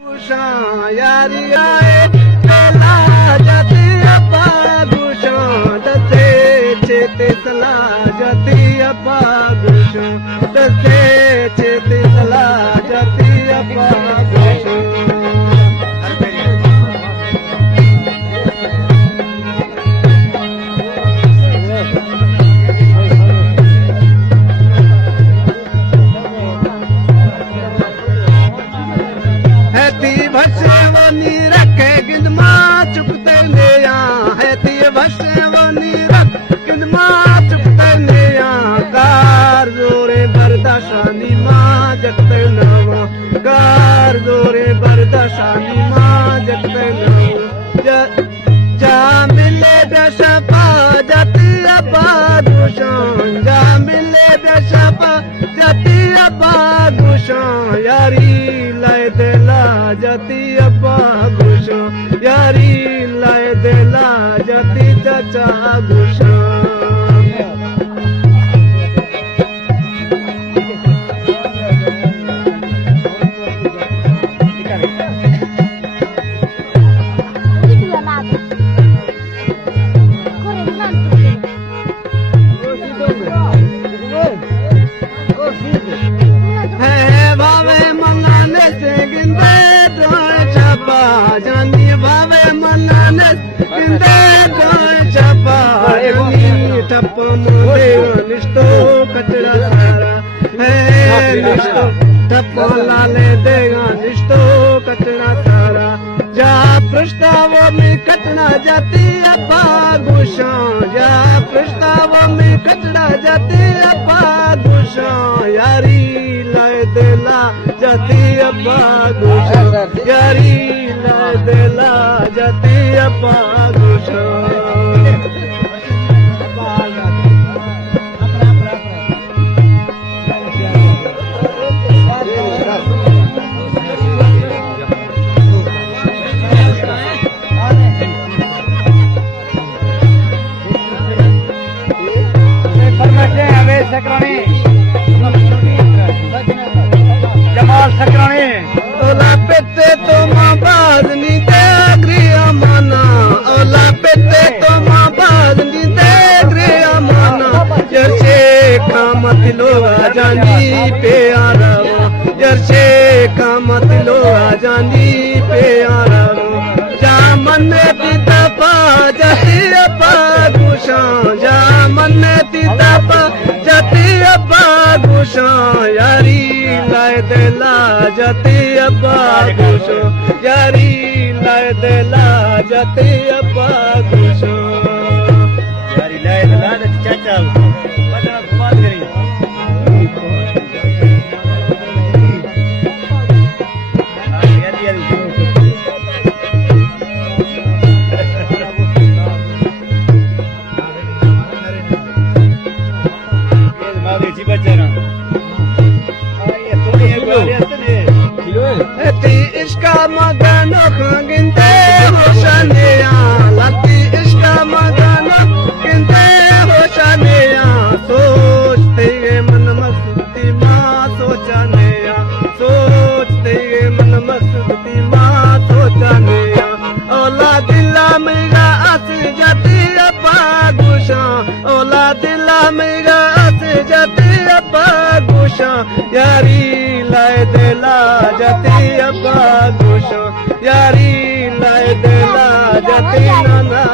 यारी आए बेला जाती अपा गुशो दसे चेते सला जाती अपा गुशो दसे चेते सला जाती अपा गुशो भसवनी रखे गिंदमा चुकते नया है ती भसवनी रख गिंदमा चुकते नया कार जोरे बरदाशानी माँ जगते नवा कार जोरे बरदाशानी माँ जगते नवा जा मिले दशपा जाती अपा दुशान जा मिले दशपा जाती अपा दुशान यारी लाए देला जाती अपा गुशो यारी लाए देला जाती चाचा गुशो जानी भावे मनाने किंदे दोय छपा यानी ठप्पा मोरे निष्ठो कचरा सारा है निष्ठो ठप्पा लाले देगा निष्ठो कचरा सारा जा प्रस्ताव में कचरा जाती अपा गुशा जा प्रस्ताव में कचरा जाती अपा गुशा यारी लाए देला जाती अपा गुशा यारी देला जाती अपा गुशो जमाल सकरानी ओला पेते तो माँ बाजनी देगरी अमाना ओला पेते तो माँ बाजनी देगरी अमाना जर्से कामत लोगा जानी पे आरावा जर्से कामत लोगा जानी पे आरावा जा मन पिता पा जाती अपा गुशा जा मन पिता पा जाती अपा गुशा यारी लाए देला जाती अपा गुशो यारी लाए देला जाती अपा गुशो यारी लाए देला जाती चाचा बड़ा बात करी इसका मगनो खंगिंदे होशनेया लती इसका मगनो किंदे होशनेया सोचते मन मस्ती माँ सोचनेया सोचते मन मस्ती माँ सोचनेया ओला दिला मेरा आस जाती अपा गुशा ओला दिला मेरा आस जाती अपा गुशा यारी लाए देला जाती अपा गुशो यारी लाए देला जाती नाना